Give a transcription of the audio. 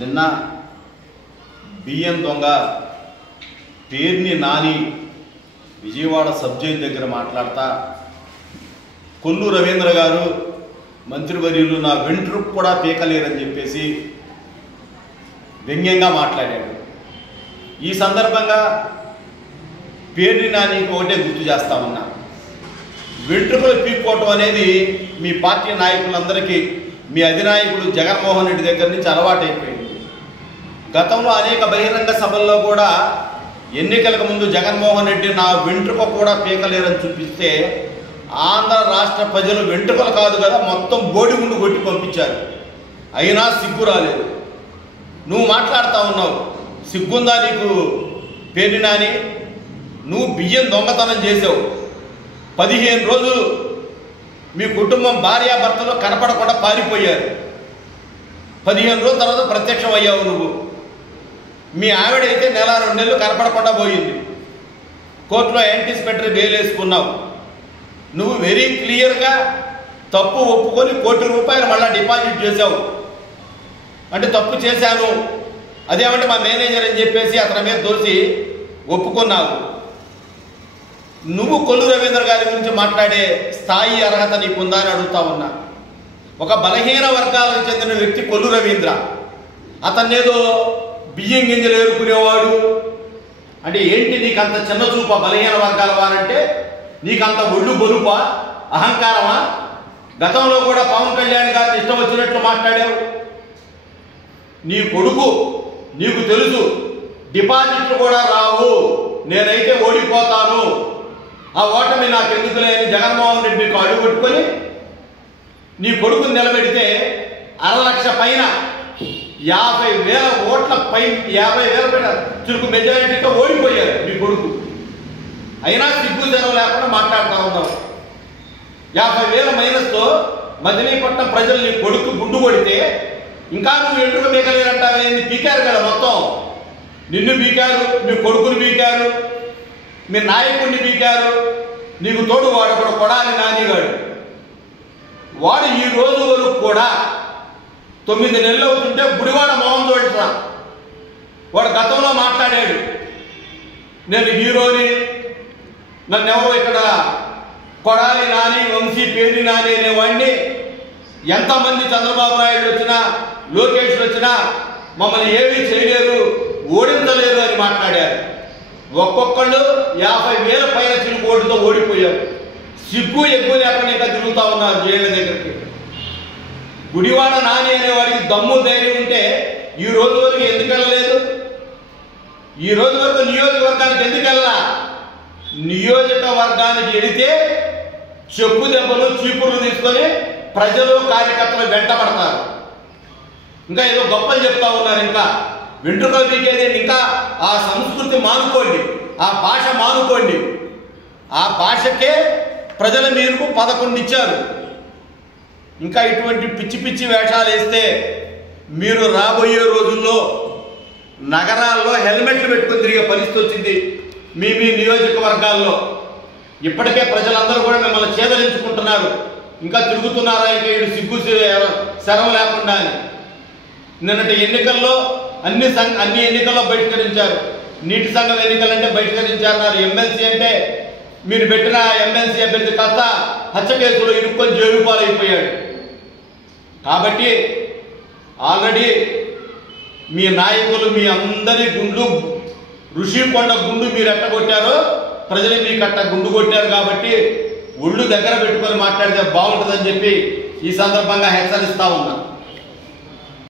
నిన్న బియ్యం దొంగ పేర్ని నాని విజయవాడ సబ్ జైలు దగ్గర మాట్లాడతా కొల్లు రవీంద్ర గారు మంత్రివర్యులు నా వెంట్రుకు కూడా పీకలేరని చెప్పేసి వ్యంగ్యంగా మాట్లాడాడు. ఈ సందర్భంగా పేర్ని నానికి ఒకటే గుర్తు చేస్తా ఉన్నా, వెంట్రుకలు పీక్కోవటం అనేది మీ పార్టీ నాయకులందరికీ మీ అధినాయకుడు జగన్మోహన్ రెడ్డి దగ్గర నుంచి అలవాటైపోయింది. గతంలో అనేక బహిరంగ సభల్లో కూడా ఎన్నికలకు ముందు జగన్మోహన్ రెడ్డి నా వెంట్రుక కూడా పీకలేరని చూపిస్తే ఆంధ్ర రాష్ట్ర ప్రజలు వెంట్రుకలు కాదు కదా మొత్తం బోడిగుండు కొట్టి పంపించారు. అయినా సిగ్గు రాలేదు. నువ్వు మాట్లాడుతూ ఉన్నావు, సిగ్గుందా నీకు పేర్ని నాని? నువ్వు బియ్యం దొంగతనం చేసావు. 15 రోజులు మీ కుటుంబం భార్యాభర్తలు కనపడకుండా పారిపోయారు. 15 రోజుల తర్వాత ప్రత్యక్షం అయ్యావు నువ్వు. మీ ఆవిడైతే నెల 2 నెలలు కనపడకుండా పోయింది. కోర్టులో యాంటిసిపేటరీ బెయిల్ వేసుకున్నావు. నువ్వు వెరీ క్లియర్గా తప్పు ఒప్పుకొని ₹1 కోటి మళ్ళీ డిపాజిట్ చేశావు. అంటే తప్పు చేశాను, అదేమంటే మా మేనేజర్ అని చెప్పేసి అతని మీద దోసి ఒప్పుకున్నావు. నువ్వు కొల్లు రవీంద్ర గారి గురించి మాట్లాడే స్థాయి అర్హత నీకుందా అని అడుగుతా ఉన్నా. ఒక బలహీన వర్గాలకు చెందిన వ్యక్తి కొల్లు రవీంద్ర. అతన్నేదో బియ్యం గింజలు ఏరుకునేవాడు అంటే ఏంటి? నీకంత చిన్న చూపా బలహీన వర్గాల వారంటే? నీకంత ఒళ్ళు బొలుపా, అహంకారమా? గతంలో కూడా పవన్ కళ్యాణ్ గారిని ఇష్టం వచ్చినట్లు మాట్లాడావు. నీ కొడుకు నీకు తెలుసు డిపాజిట్లు కూడా రావు, నేనైతే ఓడిపోతాను, ఆ ఓటమి నాకు ఎందుకులే అని జగన్మోహన్ రెడ్డి నీకు అడుగుపెట్టుకొని నీ కొడుకుని నిలబెడితే 1,00,000 పైన 50,000 ఓట్ల పై 50,000 పైన చురుకు మెజారిటీతో ఓడిపోయారు మీ కొడుకు. అయినా సిగ్గు జనం లేకుండా మాట్లాడుతూ ఉన్నావు. 50,000 మైనస్తో మచిలీపట్నం ప్రజలు నీ కొడుకు గుండు కొడితే ఇంకా నువ్వు ఎంట్రుక పీకలేరంటావే? పీకారు కదా మొత్తం. నిన్ను పీకారు, మీ కొడుకుని పీకారు, మీ నాయకుడిని పీకారు. నీకు తోడు వాడు కూడా కొడాలి నానిగాడు. వాడు ఈ రోజు వరకు కూడా 9 నెలలు అవుతుంటే గుడివాడ మోహన్ చూడరా వాడు గతంలో మాట్లాడాడు, నేను హీరోని, నన్ను ఎవరు ఇక్కడ కొడాలి నాని, వంశీ, పేర్ని నాని అనేవాడిని, ఎంతమంది చంద్రబాబు నాయుడు వచ్చినా లోకేష్ వచ్చినా మమ్మల్ని ఏమీ చేయలేరు, ఓడించలేరు అని మాట్లాడారు. ఒక్కొక్కళ్ళు 50,000 పైన చిలుకు ఓటుతో ఓడిపోయారు. సిగ్గు ఎగ్గు లేకుండా ఇంకా తిరుగుతూ ఉన్నారు జైళ్ళ దగ్గరికి. గుడివాడ నాని అనేవాడికి దమ్ము ధైర్యం ఉంటే ఈ రోజు వరకు ఎందుకు వెళ్ళలేదు? ఈ రోజు వరకు నియోజకవర్గానికి ఎందుకు వెళ్ళా? నియోజకవర్గానికి వెళితే చెప్పు దెబ్బలు చీపుర్లు తీసుకొని ప్రజలు కార్యకర్తలు వెంటబడతారు. ఇంకా ఏదో గొప్పలు చెప్తా ఉన్నారు. ఇంకా వెంట్రుకలు పీకేది, ఇంకా ఆ సంస్కృతి మానుకోండి, ఆ భాష మానుకోండి. ఆ భాషకే ప్రజల మీరుకు 11 ఇచ్చారు. ఇంకా ఇటువంటి పిచ్చి పిచ్చి వేషాలు వేస్తే మీరు రాబోయే రోజుల్లో నగరాల్లో హెల్మెట్లు పెట్టుకుని తిరిగే పరిస్థితి వచ్చింది మీ నియోజకవర్గాల్లో. ఇప్పటికే ప్రజలందరూ కూడా మిమ్మల్ని చేదరించుకుంటున్నారు. ఇంకా తిరుగుతున్నారా ఇక వీడు సిగ్గు శరం లేకుండా అని. నిన్నటి ఎన్నికల్లో అన్ని ఎన్నికల్లో బహిష్కరించారు. నీటి సంఘం ఎన్నికలంటే బహిష్కరించారన్నారు. ఎమ్మెల్సీ అంటే మీరు పెట్టిన ఎమ్మెల్సీ అభ్యర్థి కాస్త హత్య కేసులో ఇరుక్కొని జైలు పాలైపోయాడు. కాబట్టి ఆల్రెడీ మీ నాయకులు మీ అందరి గుండు ఋషికొండ గుండు మీరు ఎట్టగొట్టారో ప్రజలు మీకు అట్ట గుండు కొట్టారు. కాబట్టి ఒళ్ళు దగ్గర పెట్టుకొని మాట్లాడితే బాగుంటుందని చెప్పి ఈ సందర్భంగా హెచ్చరిస్తా ఉన్నా.